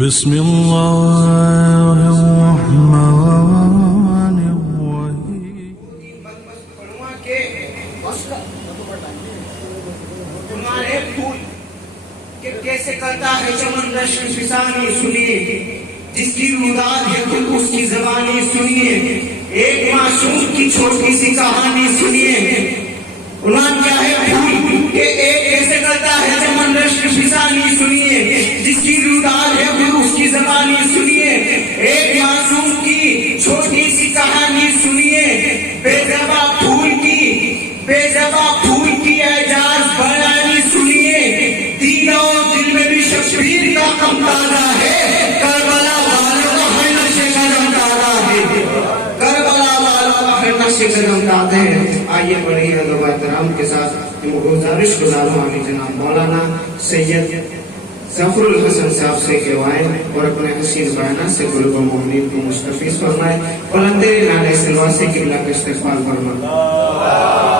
بسم اللہ الرحمن الرحیم. تمہارے پھول کہ کیسے کرتا ہے چمن رشک فسانی سنیے، جس کی روداد ہے خود اس کی زبانی سنیے، ایک معصوم کی چھوٹی سی کہانی سنیے. عنوان کیا ہے؟ پھول کہ ایک کیسے کرتا ہے چمن رشک فسانی سنیے، جس کی روداد ہے خود اس کی زبانی سنیے، ایک معصوم کی چھوٹی سی کہانی سنیے. بے زباں پھول کی اعجاز بیانی سنیے. دین و دل میں بھی شبیر کا غم تازہ ہے، کربلا والوں کا ہر نقش قدم تازہ ہے، کربلا والوں کا ہر نقش قدم تازہ ہے. آئیے بڑھیے ادب و احترام کے ساتھ گزارش گزاروں آمی جناب مولانا سید ظفر الحسن صاحب سے کہوائیں اور اپنے حسین بیانات سے قلوب مومنین کو مستفیض فرمائے. بلندے نالے سلوا سے قبلہ کا استقبال فرمائے.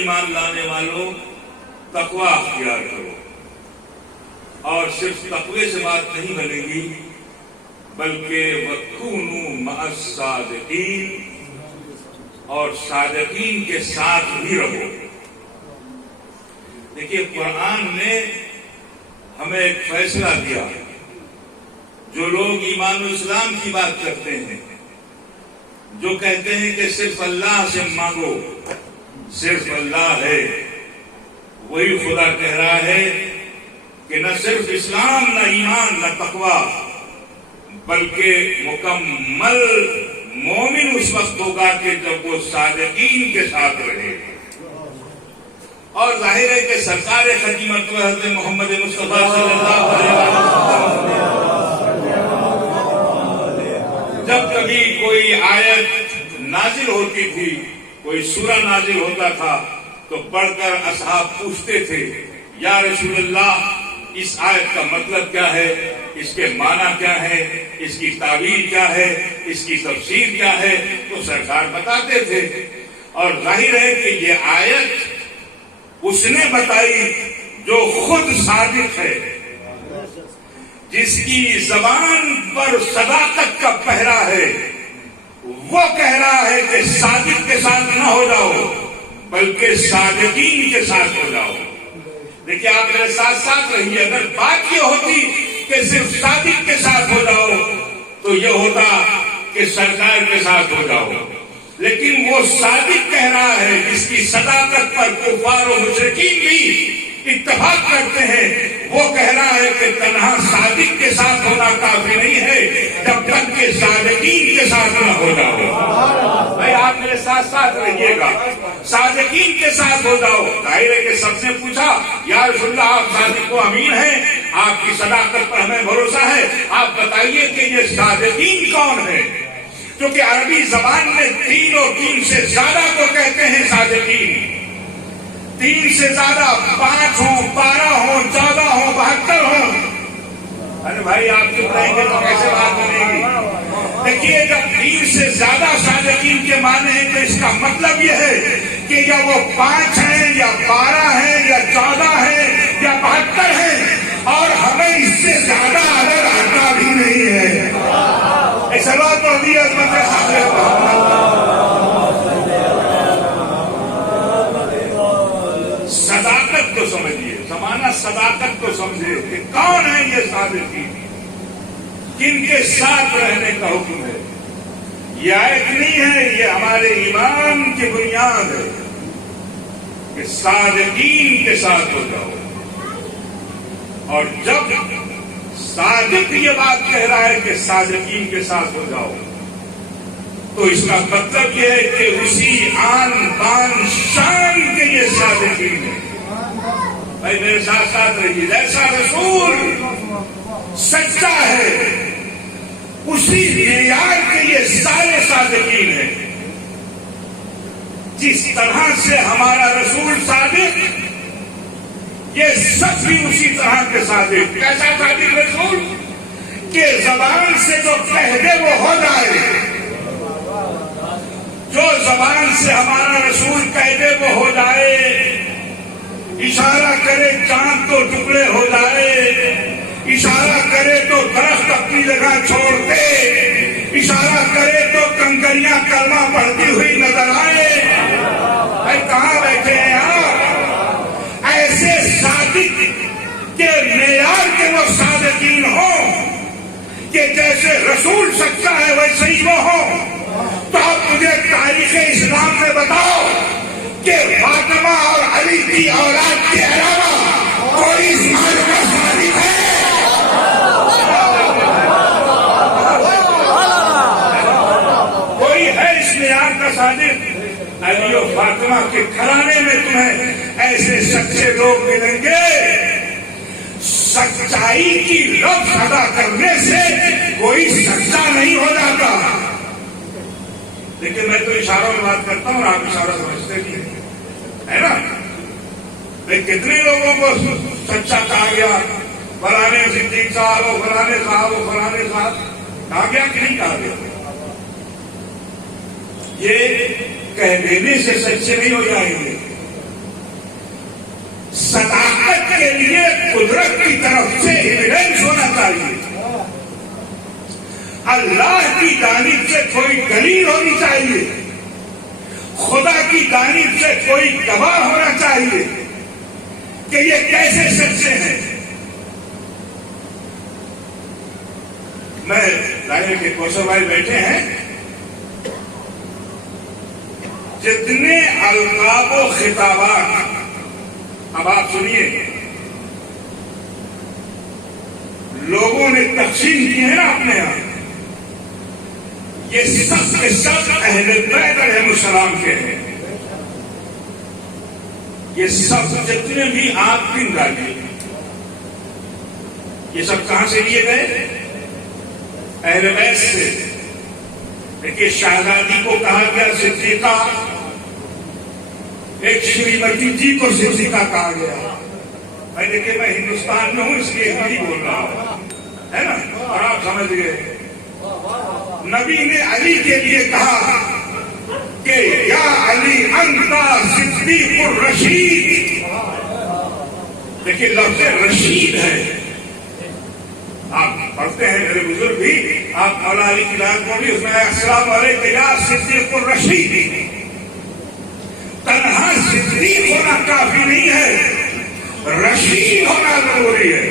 ایمان لانے والوں تقوی اختیار کرو، اور صرف تقوی سے بات نہیں بنے گی بلکہ وَكُونُوا مَعَ الصَّادِقِينَ، اور صادقین کے ساتھ بھی رہو۔ دیکھیے قرآن نے ہمیں ایک فیصلہ دیا۔ جو لوگ ایمان و اسلام کی بات کرتے ہیں، جو کہتے ہیں کہ صرف اللہ سے مانگو، صرف اللہ ہے، وہی خدا کہہ رہا ہے کہ نہ صرف اسلام، نہ ایمان، نہ تقوی، بلکہ مکمل مومن اس وقت ہوگا کہ جب وہ صادقین کے ساتھ رہے۔ اور ظاہر ہے کہ سرکار خدیمت حضرت محمد مصطفیٰ صلی اللہ علیہ وسلم جب کبھی کوئی آیت نازل ہوتی تھی، کوئی سورہ نازل ہوتا تھا، تو پڑھ کر اصحاب پوچھتے تھے یا رسول اللہ اس آیت کا مطلب کیا ہے، اس کے معنی کیا ہے، اس کی تعبیر کیا ہے، اس کی تفسیر کیا ہے، تو سرکار بتاتے تھے۔ اور ظاہر ہے کہ یہ آیت اس نے بتائی جو خود صادق ہے، جس کی زبان پر صداقت کا پہرا ہے، وہ کہہ رہا ہے کہ صادق کے ساتھ نہ ہو جاؤ بلکہ صادقین کے ساتھ ہو جاؤ۔ دیکھیے آپ میرے ساتھ ساتھ رہیے، اگر بات یہ ہوتی کہ صرف صادق کے ساتھ ہو جاؤ تو یہ ہوتا کہ سرکار کے ساتھ ہو جاؤ، لیکن وہ صادق کہہ رہا ہے جس کی صداقت پر کفار و مشرکین بھی اتفاق کرتے ہیں، وہ کہہ رہا ہے کہ تنہا صادق کے ساتھ ہونا کافی نہیں ہے جب تک کہ صادقین کے ساتھ نہ ہو جاؤ۔ بھائی آپ میرے ساتھ ساتھ رہیے گا، صادقین کے ساتھ ہو جاؤ۔ ظاہر ہے کہ سب نے پوچھا یا رسول اللہ آپ صادق و امین ہیں، آپ کی صداقت پر ہمیں بھروسہ ہے، آپ بتائیے کہ یہ صادقین کون ہے؟ کیونکہ عربی زبان میں 3 اور 3 سے زیادہ کو کہتے ہیں صادقین۔ 3 سے زیادہ 5 ہوں، 12 ہوں، 14 ہوں، 72 ہوں۔ ارے بھائی آپ چپ رہیں گے تو کیسے بات بنے گی؟ دیکھیے جب 3 سے زیادہ صادقین کے معنی ہیں تو اس کا مطلب یہ ہے کہ یا وہ 5 ہیں یا 12 ہیں یا 14 ہیں یا 72 ہیں، اور ہمیں اس سے زیادہ اگر آتا بھی نہیں ہے۔ صلوات و عظمت صداقت کو سمجھیے، زمانہ صداقت کو سمجھے کہ کون ہے یہ صادقین، کن کے ساتھ رہنے کا حکم ہے۔ یہ آیت نہیں ہے، یہ ہمارے ایمان کی بنیاد ہے کہ صادقین کے ساتھ ہو جاؤ۔ اور جب صادق یہ بات کہہ رہا ہے کہ صادقین کے ساتھ ہو جاؤ، تو اس کا مطلب یہ ہے کہ اسی آن بان شان کے یہ صادقین ہیں۔ بھائی میرے ساتھ ساتھ رہیے، جیسا رسول سچا ہے اسی معیار کے یہ سارے صادقین ہیں۔ جس طرح سے ہمارا رسول صادق، یہ سب بھی اسی طرح کے صادق۔ کیسا صادق رسول کہ زبان سے جو کہہ دے وہ ہو جائے، جو زبان سے ہمارا رسول کہہ دے وہ ہو جائے، اشارہ کرے چاند تو ٹکڑے ہو جائے، اشارہ کرے تو درخت اپنی جگہ چھوڑ دے، اشارہ کرے تو کنکریاں کلمہ پڑھتی ہوئی نظر آئے۔ بھائی کہاں بیٹھے ہیں آپ؟ ایسے صادق کے معیار کے وہ صادقین ہوں کہ جیسے رسول سچا ہے ویسے ہی وہ ہوں۔ تو آپ مجھے تاریخ اسلام میں بتاؤ کہ فاطمہ اور علی کی اولاد کے علاوہ کوئی اس مال کا صادق ہے؟ کوئی ہے اس معیار کا صادق؟ علی و فاطمہ کے گھرانے میں تمہیں ایسے سچے لوگ ملیں گے، سچائی کی لفظ ادا کرنے سے کوئی سچا نہیں ہو جاتا۔ لیکن میں تو اشاروں میں بات کرتا ہوں اور آپ اشارہ سمجھتے بھی ہے نا۔ کتنے لوگوں کو سچا کہا گیا، فلانے صدیق صاحب ہو، فلانے صاحب ہو، فلانے صاحب، کہا گیا کہ نہیں کہا گیا؟ یہ کہہ دینے سے سچے نہیں ہو جائیں گے۔ صداقت کے لیے قدرت کی طرف سے ایویڈنس ہونا چاہیے۔ اللہ کی جانب سے کوئی دلیل ہونی چاہیے، خدا کی جانب سے کوئی گواہ ہونا چاہیے کہ یہ کیسے سچے ہیں۔ میں ظاہر کے کوثر بھائی بیٹھے ہیں، جتنے القاب و خطابات اب آپ سنیے لوگوں نے تقسیم کی ہے نا اپنے یہاں، یہ سب کے سب اہل بیت علیہ السلام کے ہیں۔ یہ سب جتنے بھی آپ گن ڈالے یہ سب کہاں سے لیے گئے؟ اہل بیت سے۔ دیکھیے شہزادی کو کہا گیا صدیقہ، ایک شریمتی جی کو صدیقہ کہا گیا۔ میں دیکھیے میں ہندوستان میں ہوں اس لیے ہندی بول رہا ہوں، ہے نا، اور آپ سمجھ گئے۔ نبی نے علی کے لیے کہا کہ یا علی انت صدیق الرشید۔ دیکھیے لفظ رشید ہے، آپ پڑھتے ہیں میرے بزرگ بھی، آپ مولا علی کی لائن کو بھی اس میں السلام علیکم یا صدیق الرشید۔ تنہا صدیق ہونا کافی نہیں ہے، رشید ہونا ضروری ہے۔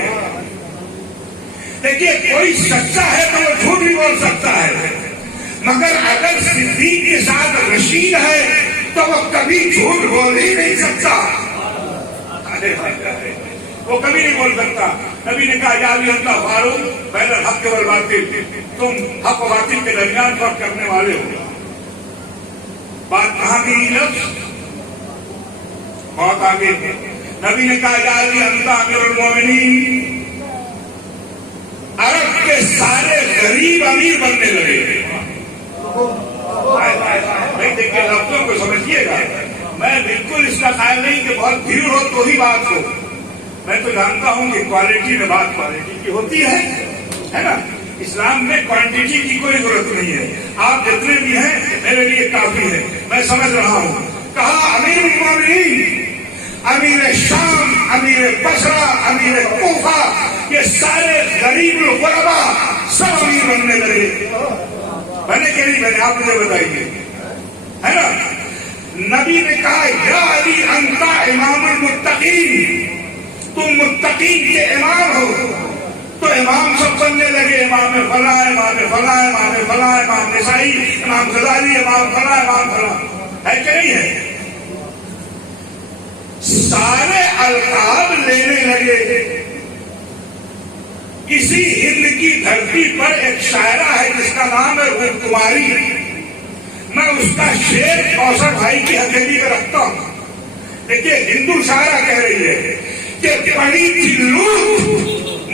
دیکھیے کوئی سچا ہے تو وہ جھوٹ بھی بول سکتا ہے، مگر اگر صدیق کے ساتھ رشید ہے تو وہ کبھی جھوٹ بول ہی نہیں سکتا۔ وہ کبھی نہیں بول سکتا۔ نبی نے کہا یا علی انت فاروق بین الحق والباطل، تم حق و باطل کے درمیان فرق کرنے والے ہو۔ بات کہاں گئی؟ لفظ بہت آگے۔ نبی نے کہا یا علی انت امیر المومنین۔ عرب کے سارے غریب امیر بننے لگے۔ نہیں دیکھیے لفظوں کو سمجھیے گا، میں بالکل اس کا خیال نہیں کہ بہت بھیڑ ہو تو ہی بات ہو۔ میں تو جانتا ہوں کہ کوالٹی میں بات کوالٹی کی ہوتی ہے نا۔ اسلام میں کوانٹٹی کی کوئی ضرورت نہیں ہے، آپ جتنے بھی ہیں میرے لیے کافی ہے، میں سمجھ رہا ہوں۔ کہا امیر المومنین، امیر شام، امیر بصرہ، امیر کوفہ، یہ سارے غریب الغرباء سب امیر بننے لگے۔ بنے کہ نہیں بنے؟ آپ مجھے بتائیے، ہے نا۔ نبی نے کہا یا علی انت امام المتقین، تم متقین کے امام ہو۔ تو امام سب بننے لگے، امام فلاں، امام فلاں، امام فلاں، امام نسائی، امام غزالی، امام فلاں، امام فلاں، ہے کہ نہیں ہے؟ سارے القاب لینے لگے۔ اسی ہند کی دھرتی پر ایک شاعرہ ہے جس کا نام ہے روپ کماری، میں اس کا شعر کوثر بھائی کی ہتھیلی پہ رکھتا ہوں۔ دیکھیے ہندو شاعرہ کہہ رہی ہے کہ پڑی تھی لوٹ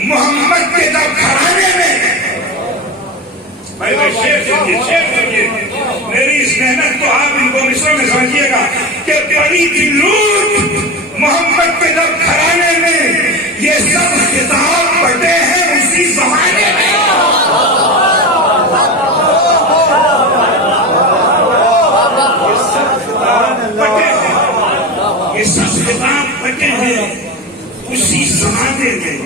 محمد کے جب گھرانے میں۔ شعر سنیے، میری اس محنت کو آپ ان کو مصروں میں سمجھیے گا کہ پڑی تھی لوٹ محمد کے جب گھرانے میں، یہ سب خطاب بٹے ہیں اسی زمانے میں۔ یہ سب خطاب بٹے ہیں اسی زمانے میں۔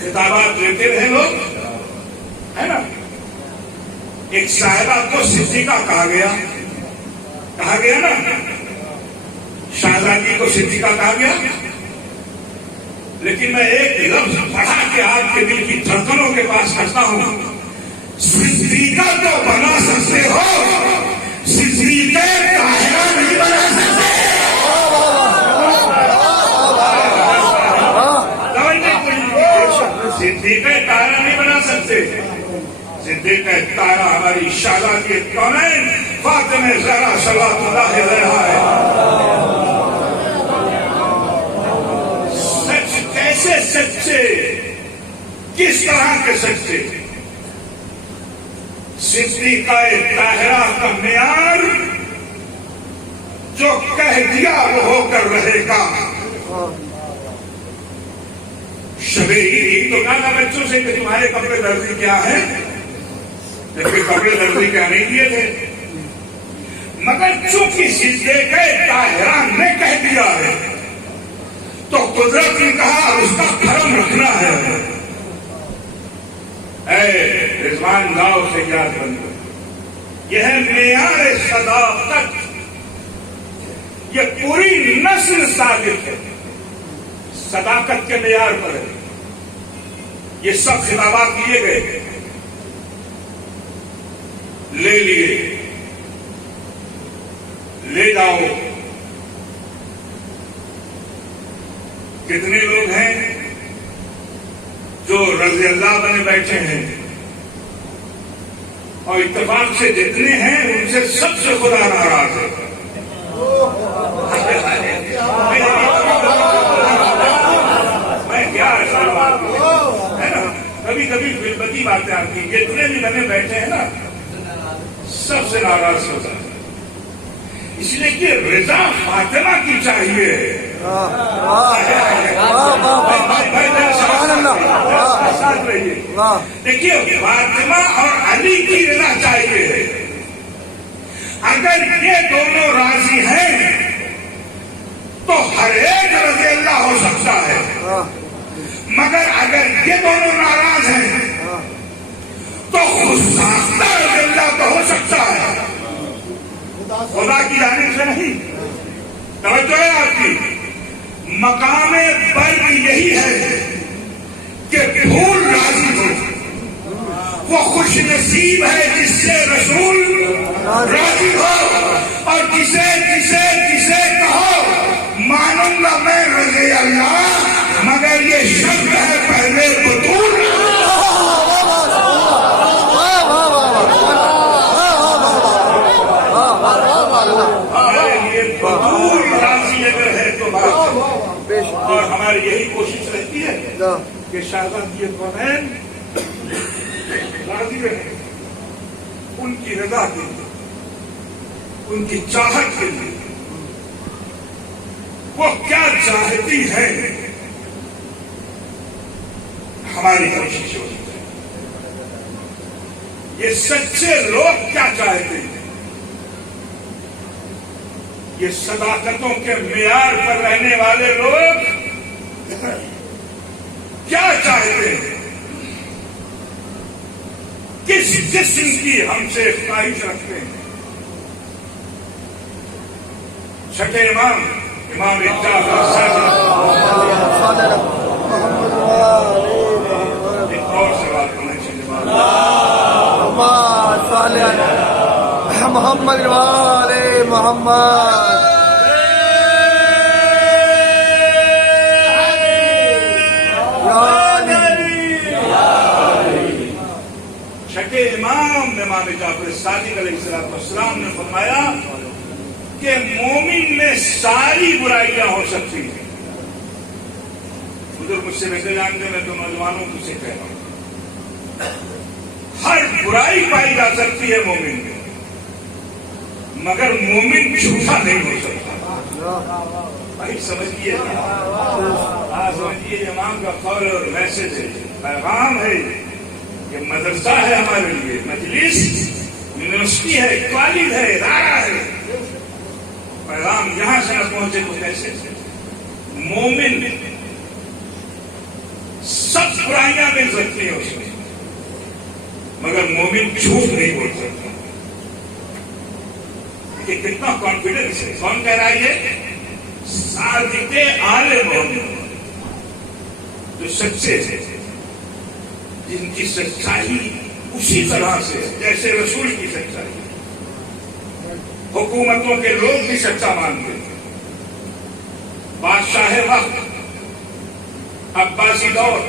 خطابات لیتے رہے لوگ، ہے نا۔ ایک صاحبہ کو صدیقہ کہا گیا نا، شہزادی کو صدیقہ کہا گیا۔ لیکن میں ایک لفظ پڑھا کے آپ کے دل کی دھڑکنوں کے پاس کرتا ہوں، صدیقہ تو بنا سکتے ہو، صدیقہ طاہرہ نہیں بنا سکتے۔ صدیقہ طاہرہ نہیں بنا سکتے۔ صدیقہ طاہرہ ہماری شہزادی کونین فاطمہ زہرا صلوات اللہ علیہا ہے۔ کیسے سچے، کس طرح کے سچے؟ صدیقہ طاہرہ کا معیار جو کہہ دیا وہ ہو کر رہے گا۔ شب عید تو کہا تھا بچوں سے کہ تمہارے کپڑے درزی کیا ہیں، جبکہ کپڑے درزی کیا نہیں کیے تھے، مگر چونکہ صدیقہ طاہرہ نے کہہ دیا ہے تو قدرت نے کہا اس کا کرم رکھنا ہے۔ اے رضوان لاؤ سیاد بندو، یہ ہے معیار صداقت، یہ پوری نسل ثابت ہے صداقت کے معیار پر ہے۔ یہ سب خطابات دیے گئے، لے لیے، لے جاؤ۔ کتنے لوگ ہیں جو رضی اللہ بنے بیٹھے ہیں، اور اتفاق سے جتنے ہیں ان سے سب سے خدا ناراض ہے۔ میں کیا ایسا بات ہے نا، کبھی کبھی بتی باتیں آتی ہیں، جتنے بھی بنے بیٹھے ہیں نا سب سے ناراض ہوتا ہے، اس لیے کہ رضا فاطمہ کی چاہیے۔ ساتھ رہیے، دیکھیے فاطمہ اور علی کی رضا چاہیے۔ اگر یہ دونوں راضی ہیں تو ہر ایک رضی اللہ ہو سکتا ہے، مگر اگر یہ دونوں ناراض ہیں تو خودساختہ رضی اللہ تو ہو سکتا ہے، خدا کی جانب سے نہیں۔ توجہ ہے آپ کی، مقام برگ یہی ہے کہ پھول راضی ہو، وہ خوش نصیب ہے جس سے رسول راضی ہو، اور کسے کہو مانوں گا میں رضی اللہ، مگر یہ شرط ہے پہلے بطول۔ بطول راضی اگر ہے تو بات، اور ہماری یہی کوشش رہتی ہے کہ شہزاد یہ کونین راضی رہے، ان کی رضا کے لیے، ان کی چاہت کے لیے، وہ کیا چاہتی ہے ہماری کوشش ہوتی ہے۔ یہ سچے لوگ کیا چاہتے ہیں، یہ صداقتوں کے معیار پر رہنے والے لوگ کیا چاہتے ہیں، کس جسم کی ہم سے خواہش رکھتے ہیں۔ چھٹے امام جعفر صادق ایک اور سوال کرنا چاہیے، محمد والے محمد۔ چھٹے امام جعفر صادق علیہ السلام نے فرمایا کہ مومن میں ساری برائیاں ہو سکتی ہیں۔ بزرگ مجھ سے ویسے جانتے، میں تو نوجوانوں کو سے کہہ رہا ہوں، ہر برائی پائی جا سکتی ہے مومن میں، مگر مومن جھوٹا نہیں ہو سکتا۔ بھائی سمجھیے، سمجھیے امام کا قول اور میسج ہے، پیغام ہے، یہ مدرسہ ہے ہمارے لیے، مجلس یونیورسٹی ہے، کالج ہے، ادارہ ہے۔ پیغام یہاں سے نہ پہنچے تو کیسے؟ مومن سب برائیاں مل سکتی ہیں اس میں، مگر مومن جھوٹ نہیں بول سکتا۔ یہ کتنا کانفیڈنس ہے، کون کہہ رہا ہے یہ؟ صادق عالم مومن، جو سچے تھے، جن کی سچائی اسی طرح سے جیسے رسول کی سچائی، حکومتوں کے لوگ بھی سچا مانتے تھے۔ بادشاہ وقت عباسی دور،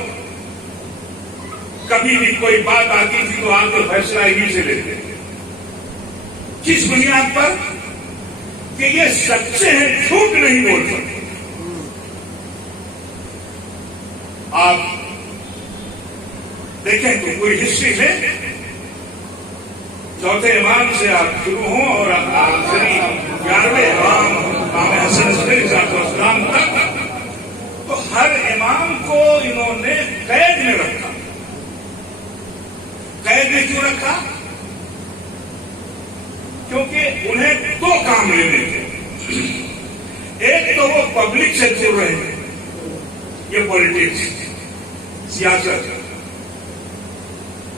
کبھی بھی کوئی بات آتی تھی تو آپ کو فیصلہ انہیں سے لیتے تھے، کس بنیاد پر کہ یہ سچے ہیں، جھوٹ نہیں بول سکتے۔ آپ دیکھیں تو کوئی ہسٹری ہے، چوتھے امام سے آپ شروع ہوں اور آخری 11ویں امام حسن علیہ السلام تک، تو ہر امام کو انہوں نے قید میں رکھا۔ قید میں کیوں رکھا؟ کیونکہ انہیں دو کام لینے تھے، ایک تو وہ پبلک سے دور رہے، یہ پولیٹکس، سیاست،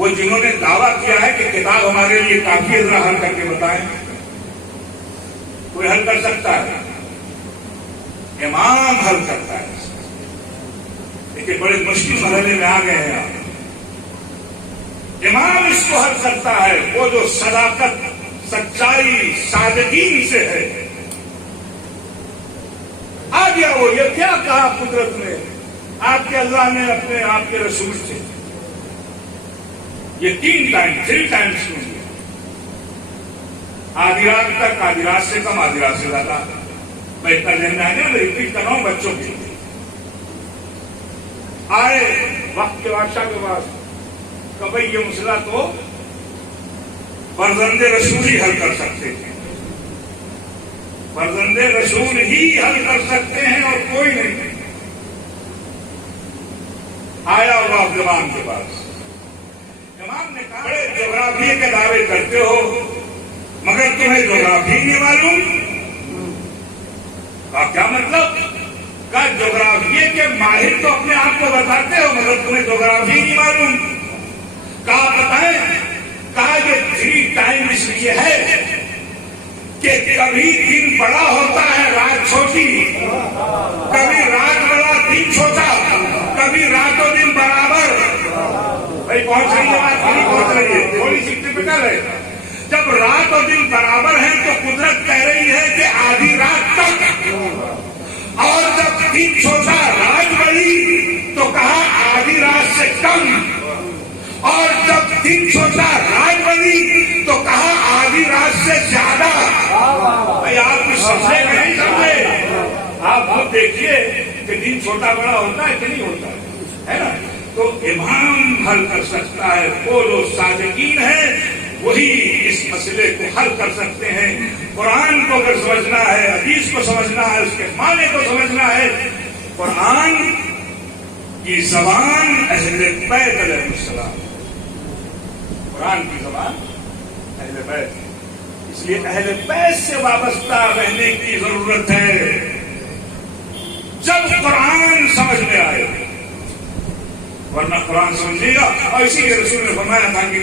وہ جنہوں نے دعویٰ کیا ہے کہ کتاب ہمارے لیے کافی ہے، ذرا حل کر کے بتائیں. کوئی حل کر سکتا ہے؟ امام حل کرتا ہے. لیکن بڑے مشکل مرحلے میں آ گئے ہیں آپ. امام اس کو حل کرتا ہے، وہ جو صداقت، سچائی، صادقین سے ہے. آ گیا وہ. یہ کیا کہا قدرت نے، آپ کے اللہ نے اپنے آپ کے رسول سے؟ یہ 3 ٹائم سن لیا. آدھی رات تک، آدھی رات سے کم، آدھی رات سے زیادہ. میں اتنا ذہن میں آ گیا، میں ریپیٹ کر رہا ہوں بچوں کے لیے. آئے وقت کے بادشاہ کے پاس کہ بھائی یہ مسئلہ تو فرزند رسول ہی حل کر سکتے ہیں، فرزند رسول ہی حل کر سکتے ہیں اور کوئی نہیں. آیا ہوا امام کے پاس. امام نے کہا بڑے جغرافیے کے دعوے کرتے ہو مگر تمہیں جغرافی نہیں معلوم. کا کیا مطلب؟ کا جغرافیے کے ماہر تو اپنے آپ کو بتاتے ہو مگر تمہیں جغرافی نہیں معلوم. کہا بتائیں. کہا یہ 3 ٹائم اس لیے ہے کہ کبھی دن بڑا ہوتا ہے رات چھوٹی، کبھی رات بڑا دن چھوٹا، کبھی رات و دن برابر. بھائی پہنچ رہی ہے بات؟ نہیں پہنچ رہی ہے، تھوڑی سی ٹپکل ہے. جب رات و دن برابر ہیں تو قدرت کہہ رہی ہے کہ آدھی رات تک، اور جب دن چھوٹا رات بڑی تو کہا آدھی رات سے کم، اور جب دن چھوٹا رات بڑی تو کہا آدھی رات سے زیادہ. بھائی آپ کچھ سمجھے کہ نہیں سمجھے؟ آپ خود دیکھیے کہ دن چھوٹا بڑا ہوتا ہے کہ نہیں ہوتا ہے نا. تو امام حل کر سکتا ہے. وہ جو صادقین ہیں وہی اس مسئلے کو حل کر سکتے ہیں. قرآن کو اگر سمجھنا ہے، حدیث کو سمجھنا ہے، اس کے معنی کو سمجھنا ہے، قرآن کی زبان اہل بیت علیہ السلام، قرآن کی زبان اہل بیت. اس لیے اہل بیت سے وابستہ رہنے کی ضرورت ہے. جب قرآن سمجھ میں آئے، ورنہ قرآن سمجھے گا. اور اسی لیے رسول نے فرمایا تھا کہ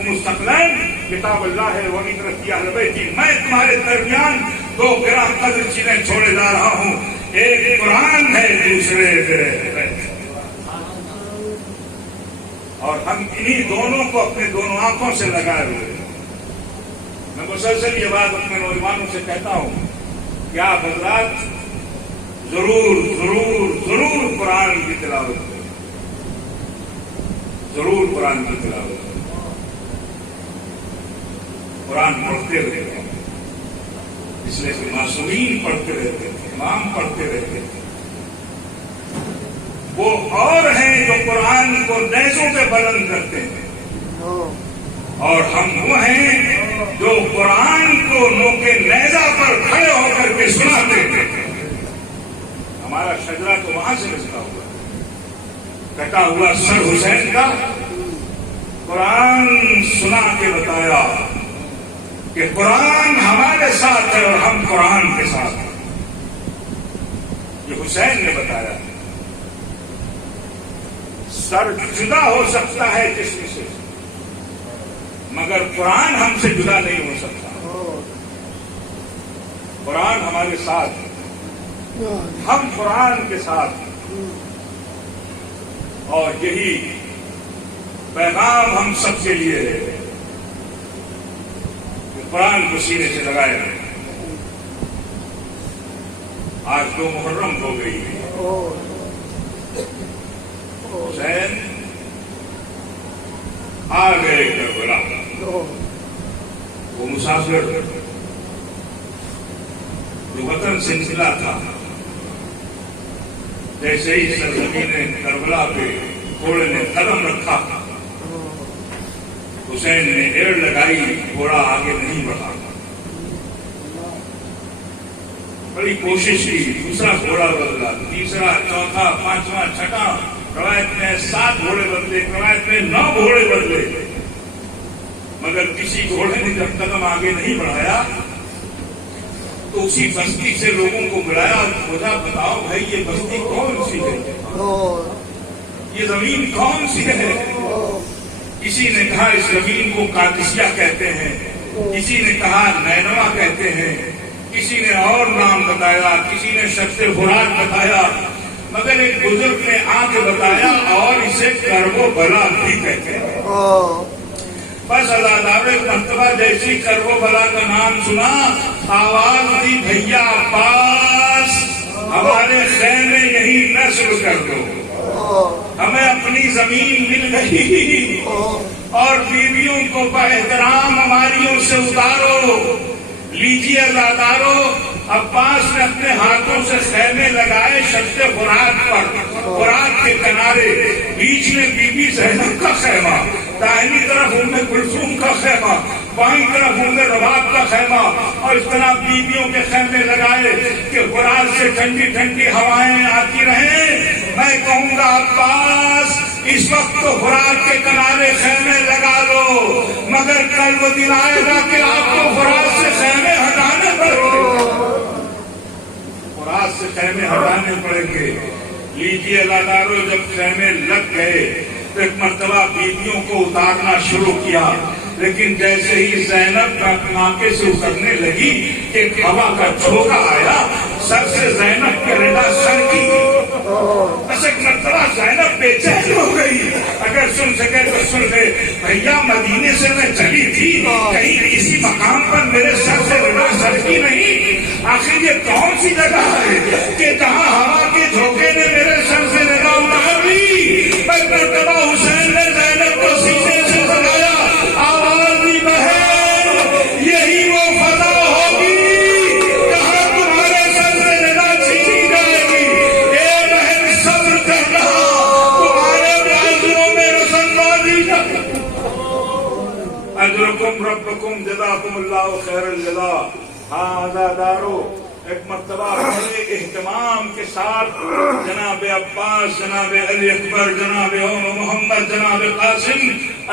مستقلین کتاب اللہ ہے وہ طرف اہل بیت. میں تمہارے درمیان 2 گراں قدر چیزیں چھوڑے جا رہا ہوں، ایک قرآن ہے، دوسرے بیت. اور ہم انہی دونوں کو اپنے دونوں آنکھوں سے لگائے ہوئے. میں مسلسل یہ بات اپنے نوجوانوں سے کہتا ہوں کہ آپ حضرات ضرور ضرور ضرور قرآن کی تلاوت کریں، ضرور قرآن کی تلاوت کریں. قرآن پڑھتے رہتے ہیں، اس لیے کہ معصومین پڑھتے رہتے ہیں، امام پڑھتے رہتے ہیں. وہ اور ہیں جو قرآن کو نیزوں پہ بلند کرتے ہیں، اور ہم وہ ہیں جو قرآن کو نوکے نیزہ پر کھڑے ہو کر کے سناتے ہیں. ہمارا شجرہ تو وہاں سے نکلا ہوا، کٹا ہوا سر حسین کا قرآن سنا کے بتایا کہ قرآن ہمارے ساتھ ہے اور ہم قرآن کے ساتھ ہیں. یہ حسین نے بتایا. سر جدا ہو سکتا ہے جسم سے مگر قرآن ہم سے جدا نہیں ہو سکتا. قرآن ہمارے ساتھ ہے، ہم قرآن کے ساتھ ہیں. اور یہی پیغام ہم سب کے لیے ہے کہ قرآن کو سینے سے لگائے رہے. آج 2 محرم ہو گئی ہے. حسین آ گئے کربلا. وہ مسافر جو وطن سے نکلا تھا، جیسے ہی سرزمین کربلا پہ گھوڑے نے قدم رکھا، حسین نے ایڑ لگائی، گھوڑا آگے نہیں بڑھا. بڑی کوشش کی، دوسرا گھوڑا بدلا، تیسرا، چوتھا، 5واں، 6واں. روایت میں 7 گھوڑے بدلے، روایت میں 9 گھوڑے بدلے، مگر کسی گھوڑے نے جب قدم آگے نہیں بڑھایا تو اسی بستی سے لوگوں کو بلایا اور پوچھا بتاؤ بھائی یہ بستی کون سی ہے، یہ زمین کون سی ہے؟ کسی نے کہا اس زمین کو قادسیہ کہتے ہیں، کسی نے کہا نینوا کہتے ہیں، کسی نے اور نام بتایا، کسی نے شخص فرات بتایا، مگر ایک بزرگ نے آ کے بتایا اور اسے کرب و بلا بھی کہتے ہیں۔ بس عزادار ایک مرتبہ جیسی کرب و بلا کا نام سنا، آواز دی بھیا عباس ہمارے خیمے یہی نصب کر دو، ہمیں اپنی زمین مل گئی اور بیویوں کو باحترام ہماریوں سے اتارو۔ لیجیے عزادارو، عباس نے اپنے ہاتھوں سے خیمے لگائے شط فرات پر، فرات کے کنارے، بیچ میں بی بی زینب کا خیمہ، داہنی طرف ام کلثوم کا خیمہ، بائیں طرف ام رباب کا خیمہ، اور اس طرح بیویوں کے خیمے لگائے کہ فرات سے ٹھنڈی ٹھنڈی ہوائیں آتی رہیں۔ میں کہوں گا عباس اس وقت تو فرات کے کنارے خیمے لگا لو، مگر کل وہ دن آئے گا کہ آپ کو فرات سے خیمے ہٹانے پڑیں گے، فرات سے خیمے ہٹانے پڑیں گے۔ لیجیے اللہ دارو، جب خیمے لگ گئے تو ایک مرتبہ بیویوں کو اتارنا شروع کیا، لیکن جیسے ہی زینب ناکے سے اترنے لگی ایک ہوا کا جھونکا آیا، سر سے زینب کے ردا سر کی، بس ایک مرتبہ زینب بے چین ہو گئی۔ اگر سن سکے تو سن لے، بھیا مدینے سے میں چلی تھی، کہیں کسی مقام پر میرے سر سے ردا سر کی نہیں؟ آخر یہ کون سی جگہ ہے کہ جہاں ہوا کے جھونکے نے میرے سر سے ردا اتار لی؟ بس مرتبہ حسین نے زینب کو سینے سے لگایا، آواز دی بہن یہی وہ فضا ہوگی جہاں تمہارے سر سے ردا چھینی جائے گی۔ اے بہن صبر کرنا، تمہارے بازوؤں میں رسن بازی جائے۔ اجرکم ربکم جزاکم اللہ خیر الجزا۔ ہاں عزادارو، ایک مرتبہ بڑے اہتمام کے ساتھ جناب عباس، جناب علی اکبر، جناب محمد، جناب قاسم،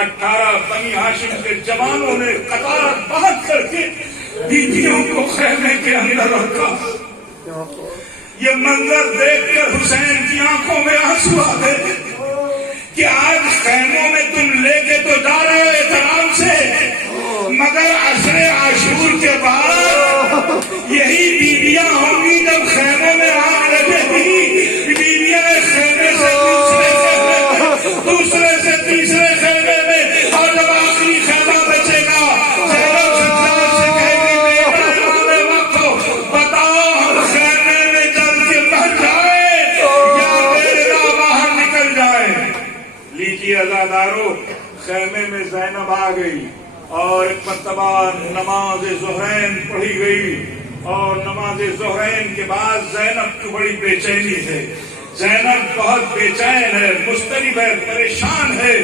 18 بنی ہاشم کے جوانوں نے قطار باندھ کر کے بیویوں کو خیمے کے اندر رکھا۔ یہ منظر دیکھ کر حسین کی آنکھوں میں آنسو آ گئے کہ آج خیموں میں تم لے کے تو جا رہے ہو احترام سے، مگر عصر عاشور کے بعد یہی بیویاں ہوں گی جب خیموں میں آگ لگے گی، بیویاں خیمے سے دوسرے خیمے میں، دوسرے سے تیسرے خیمے میں، اور جب آخری خیمہ بچے گا زینب سجاد سے کہے گی بیٹا امام وقت ہو، بتاؤ ہم خیمے میں جل کے مر جائیں یا بیٹا باہر نکل جائیں۔ لیجیے عزادارو، خیمے میں زینب آ گئی اور ایک مرتبہ نماز ظہرین پڑھی گئی، اور نماز ظہرین کے بعد زینب کی بڑی بے چینی ہے، زینب بہت بے چین ہے، مضطرب ہے، پریشان ہے،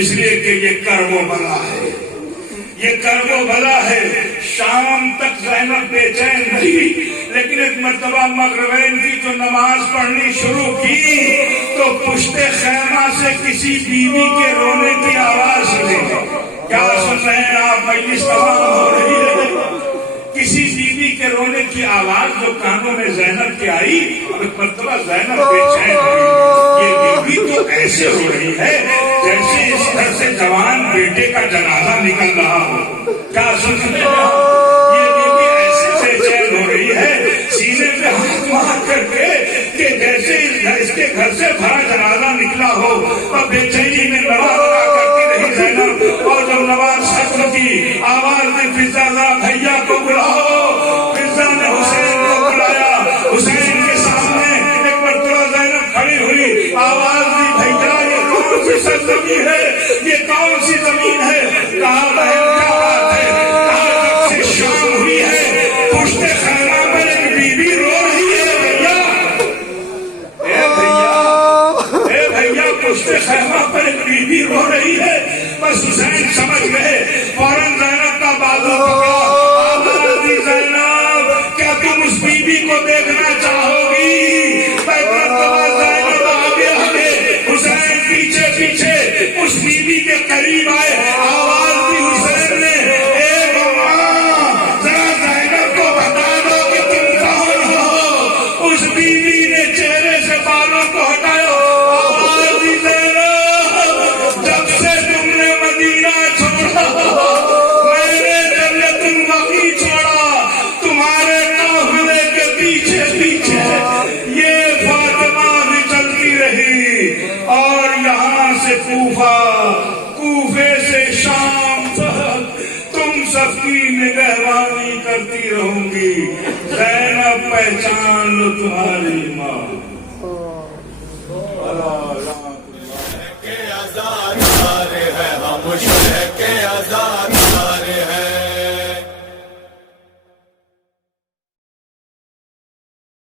اس لیے کہ یہ کرب و بلا ہے، یہ کرب و بلا ہے۔ شام تک زینب بے چین رہی، لیکن ایک مرتبہ مغربین کی جو نماز پڑھنی شروع کی تو پشت خیمہ سے کسی بیوی کے رونے کی آواز سنی۔ کیا سن رہے ہیں آپ؟ مجلس تمام ہو رہی ہے، کسی بیوی کے رونے کی آواز جو کانوں میں زینب کی آئی، ایک مرتبہ زینب بے چین ہوئی۔ یہ بیوی تو ایسے ہو رہی ہے جیسے اس گھر سے جوان بیٹے کا جنازہ نکل رہا ہو۔ کیا سن رہے ہیں آپ؟ یہ بیوی ایسے بے چین ہو رہی ہے، سینے پہ ہاتھ مار کر کے کہ جیسے اس کے گھر سے بھرا جنازہ نکلا ہو، اور بے چینی میں نماز ادا کرتی رہی زینب، اور جب نماز ختم کی آواز نے فضا ذرا بھیا کو بلاؤ، فضا نے حسین کو بلایا، حسین کے سامنے ایک مرتبہ زینب کھڑی ہوئی، آواز دی بھیا یہ کون سی سرزمین ہے، یہ کون سی زمین ہے؟ کہا بہن کیا بات ہے؟ کہا جب سے شام ہوئی ہے پشت خیمہ پر ایک بیوی رو رہی ہے بھیا، اے بھیا پشت خیمہ پر ایک بیوی رو رہی ہے۔ بس حسین سمجھ گئے، فوراً زینب کا بازو پکڑا، آواز دی زینب کیا تم اس بیوی کو دیکھنا چاہو گی؟ مرتبہ زینب آگے حسین پیچھے پیچھے اس بیوی کے قریب آئے، آواز دی کوفہ، کوفے سے شام تک تم سب کی نگہبانی کرتی رہوں گی، زینب پہچان لو تمہاری ماں۔